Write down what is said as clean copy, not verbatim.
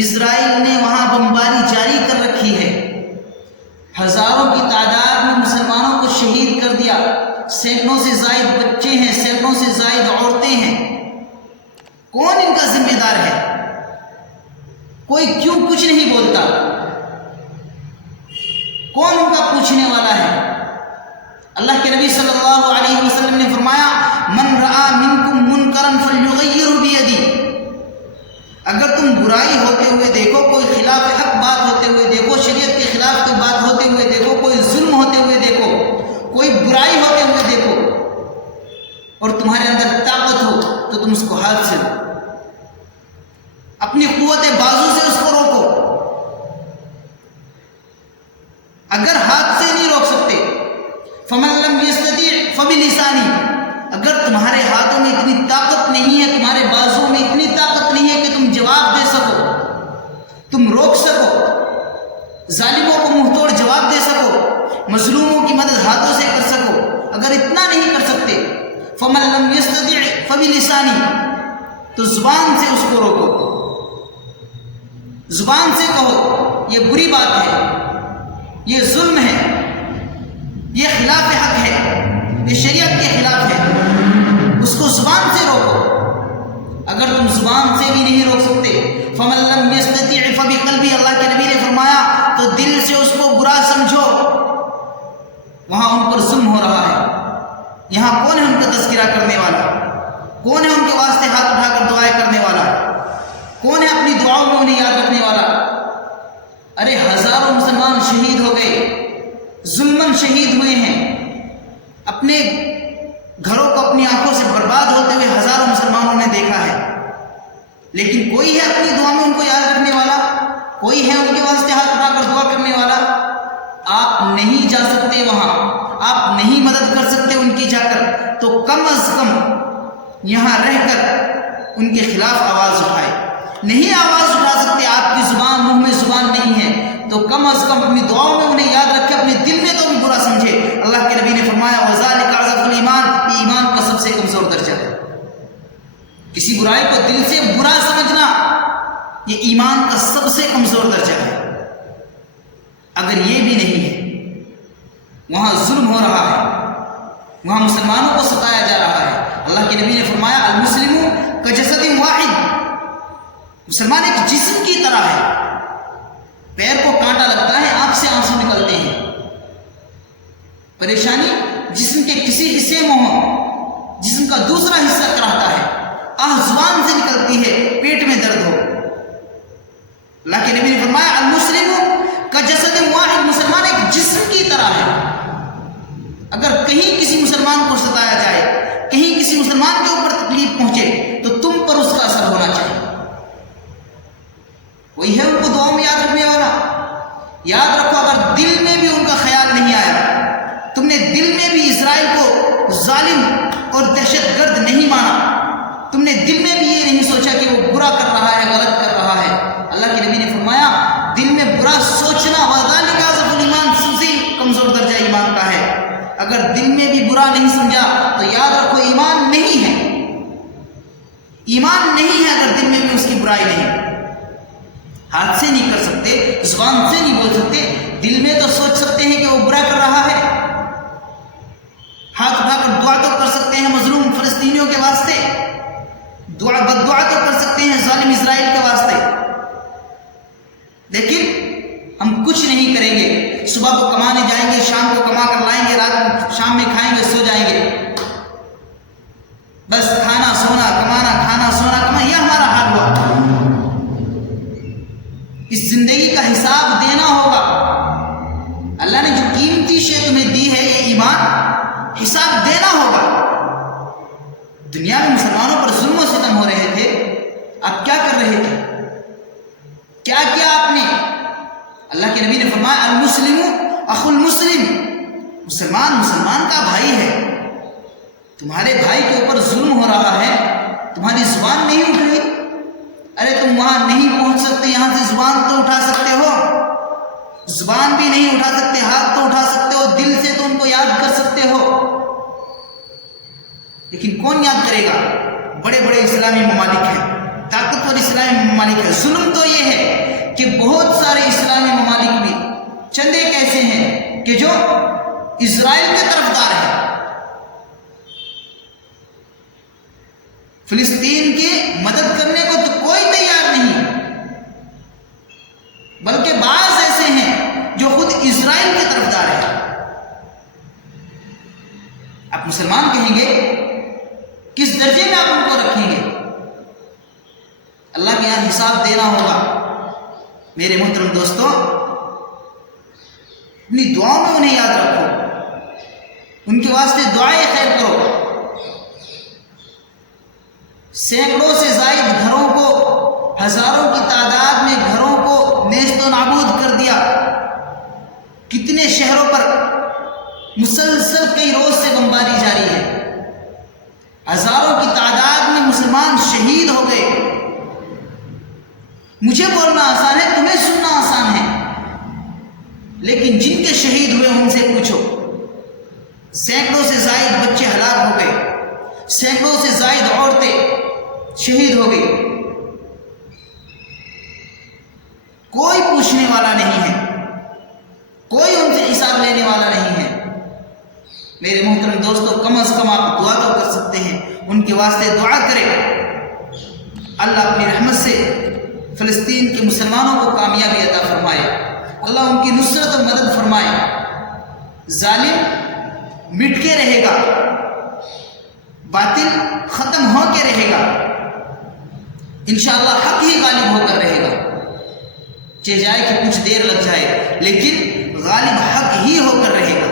اسرائیل نے وہاں بمباری جاری کر رکھی ہے، ہزاروں کی تعداد میں مسلمانوں کو شہید کر دیا، سینکڑوں سے زائد بچے ہیں، سینکڑوں سے زائد عورتیں ہیں۔ کون ان کا ذمہ دار ہے؟ کوئی کیوں کچھ نہیں بولتا؟ کون ان کا پوچھنے والا ہے؟ اللہ کے نبی صلی اللہ علیہ وسلم نے فرمایا من رأى منکم منکرا فلیغیرہ بیدہ، اگر تم برائی ہوتے ہوئے دیکھو، کوئی خلاف حق بات ہوتے ہوئے دیکھو، شریعت کے خلاف کوئی بات ہوتے ہوئے دیکھو، کوئی ظلم ہوتے ہوئے دیکھو، کوئی برائی ہوتے ہوئے دیکھو اور تمہارے اندر طاقت ہو تو تم اس کو ہاتھ سے اپنی قوت بازو سے اس کو روکو۔ اگر ہاتھ سے نہیں روک سکتے فمن لم یستطع فبلسانہ، اگر تمہارے ہاتھوں میں اتنی طاقت نہیں ہے، تمہارے بازو میں اتنی طاقت نہیں ہے کہ تم جواب دے سکو، تم روک سکو، ظالموں کو منہ توڑ جواب دے سکو، مظلوموں کی مدد ہاتھوں سے کر سکو، اگر اتنا نہیں کر سکتے فمن لم یستطع فبلسانہ، تو زبان سے اس کو روکو، زبان سے کہو یہ بری بات ہے، یہ ظلم ہے، یہ خلاف حق ہے، یہ شریعت کے خلاف ہے، اس کو زبان سے روکو۔ اگر تم زبان سے بھی نہیں روک سکتے فمن لم یستطع فبقلبہ، اللہ کے نبی نے فرمایا تو دل سے اس کو برا سمجھو۔ وہاں ان پر ظلم ہو رہا ہے، یہاں کون ہے ان کا تذکرہ کرنے والا؟ کون ہے ان کے واسطے ہاتھ اٹھا کر دعائیں کرنے والا؟ کون ہے اپنی دعاؤں میں انہیں یاد رکھنے والا؟ ارے ہزاروں مسلمان شہید ہو گئے، ظلماً شہید ہوئے ہیں، اپنے گھروں کو اپنی آنکھوں سے برباد ہوتے ہوئے ہزاروں مسلمانوں نے دیکھا ہے، لیکن کوئی ہے اپنی دعا میں ان کو یاد رکھنے والا؟ کوئی ہے ان کے واسطے ہاتھ اٹھا کر دعا کرنے والا؟ آپ نہیں جا سکتے وہاں، آپ نہیں مدد کر سکتے ان کی جا کر، تو کم از کم یہاں رہ کر ان کے خلاف آواز اٹھائے۔ نہیں آواز اٹھا سکتے، آپ کی زبان منہ میں زبان نہیں ہے، تو کم از کم اپنی دعاؤں میں انہیں یاد رکھے، اپنے دل میں تو بھی برا سمجھے۔ اللہ کے نبی نے فرمایا وَذَلِكَ أَضْعَفُ الْإِيمَانِ، یہ ایمان کا سب سے کمزور درجہ ہے۔ کسی برائی کو دل سے برا سمجھنا یہ ایمان کا سب سے کمزور درجہ ہے۔ اگر یہ بھی نہیں ہے، وہاں ظلم ہو رہا ہے، وہاں مسلمانوں کو ستایا جا رہا ہے، اللہ کے نبی نے فرمایا المسلم کجسد واحد، مسلمان ایک جسم کی طرح ہے، پیر کو کانٹا لگتا ہے، آنکھ سے آنسو نکلتے ہیں، پریشانی جسم کے کسی حصے میں ہو، جسم کا دوسرا حصہ کراہتا ہے، زبان سے نکلتی ہے، پیٹ میں درد ہو، اللہ کے نبی نے فرمایا المسلم کجسد واحد، مسلمان ایک جسم کی طرح ہے۔ اگر کہیں کسی مسلمان کو ستایا جائے، کہیں کسی مسلمان کے اوپر تکلیف پہنچے تو تم پر اس کا اثر ہونا چاہیے۔ کوئی ہے ان کو دعاؤں میں یاد رکھنے والا؟ یاد رکھو اگر دل میں بھی ان کا خیال نہیں آیا، تم نے دل میں بھی اسرائیل کو ظالم اور دہشت گرد نہیں مانا، تم نے دل میں بھی یہ نہیں سوچا کہ وہ برا کر رہا ہے، غلط کر رہا ہے، اللہ کے نبی نے فرمایا دل میں برا سوچنا وَذَلِكَ أَضْعَفُ الْإِيمَانِ، سب سے کمزور درجہ ایمان کا ہے۔ اگر دل میں بھی برا نہیں سمجھا تو یاد رکھو ایمان نہیں ہے، ایمان نہیں ہے اگر دل میں بھی اس کی برائی نہیں۔ ہاتھ سے نہیں کر سکتے، زبان سے نہیں بول سکتے، دل میں تو سوچ سکتے ہیں کہ وہ برا کر رہا ہے، ہاتھ اٹھا کر دعا تو کر سکتے ہیں مظلوم فلسطینیوں کے واسطے، بد دعا تو کر سکتے ہیں ظالم اسرائیل کے واسطے، لیکن ہم کچھ نہیں کریں گے۔ صبح کو کمانے جائیں گے، شام کو کما کر لائیں گے، رات شام میں کھائیں گے، سو جائیں گے، بس کھانا سونا کمانا، کھانا سونا کمانا، یہ ہمارا حال ہوا۔ اس زندگی کا حساب دینا ہوگا، اللہ نے جو قیمتی شے تمہیں دی ہے یہ ایمان، حساب دینا ہوگا۔ دنیا میں مسلمانوں پر ظلم و ستم ہو رہے تھے، آپ کیا کر رہے تھے؟ کیا کیا آپ نے؟ اللہ کے نبی نے فرمایا المسلم اخو المسلم، مسلمان مسلمان کا بھائی ہے، تمہارے بھائی کے اوپر ظلم ہو رہا ہے، تمہاری زبان نہیں اٹھ رہی؟ ارے تم وہاں نہیں پہنچ سکتے، یہاں سے زبان تو اٹھا سکتے ہو، زبان بھی نہیں اٹھا سکتے، ہاتھ تو اٹھا سکتے ہو، دل سے تو ان کو یاد کر سکتے ہو، لیکن کون یاد کرے گا؟ بڑے بڑے اسلامی ممالک ہیں، طاقتور اسلامی ممالک ہے. ظلم تو یہ ہے کہ بہت سارے اسلامی ممالک بھی چند ایک ایسے ہیں کہ جو اسرائیل کے طرفدار ہیں. فلسطین کی مدد کرنے کو تو کوئی تیار نہیں، بلکہ بعض ایسے ہیں جو خود اسرائیل کے طرفدار ہیں. آپ مسلمان کہیں گے کس درجے میں آپ ان کو رکھیں گے؟ اللہ کے یہاں حساب دینا ہوگا. میرے محترم دوستو، اپنی دعاؤں میں انہیں یاد رکھو، ان کے واسطے دعائیں خیر کرو. سینکڑوں سے زائد گھروں کو، ہزاروں کی تعداد میں گھروں کو نیست و نابود کر دیا. کتنے شہروں پر مسلسل کئی روز سے بمباری جاری ہے. ہزاروں کی تعداد میں مسلمان شہید ہو گئے. مجھے بولنا آسان ہے، تمہیں سننا آسان ہے، لیکن جن کے شہید ہوئے ان سے پوچھو. سینکڑوں سے زائد بچے ہلاک ہو گئے، سینکڑوں سے زائد عورتیں شہید ہو گئی. کوئی پوچھنے والا نہیں ہے، کوئی ان سے حساب لینے والا نہیں ہے. میرے محترم دوستو، کم از کم آپ دعا تو کر سکتے ہیں، ان کے واسطے دعا کریں. اللہ اپنی رحمت سے فلسطین کے مسلمانوں کو کامیابی عطا فرمائے. اللہ ان کی نصرت و مدد فرمائے. ظالم مٹ کے رہے گا، باطل ختم ہو کے رہے گا. انشاءاللہ حق ہی غالب ہو کر رہے گا. چہ جائے کہ کچھ دیر لگ جائے، لیکن غالب حق ہی ہو کر رہے گا.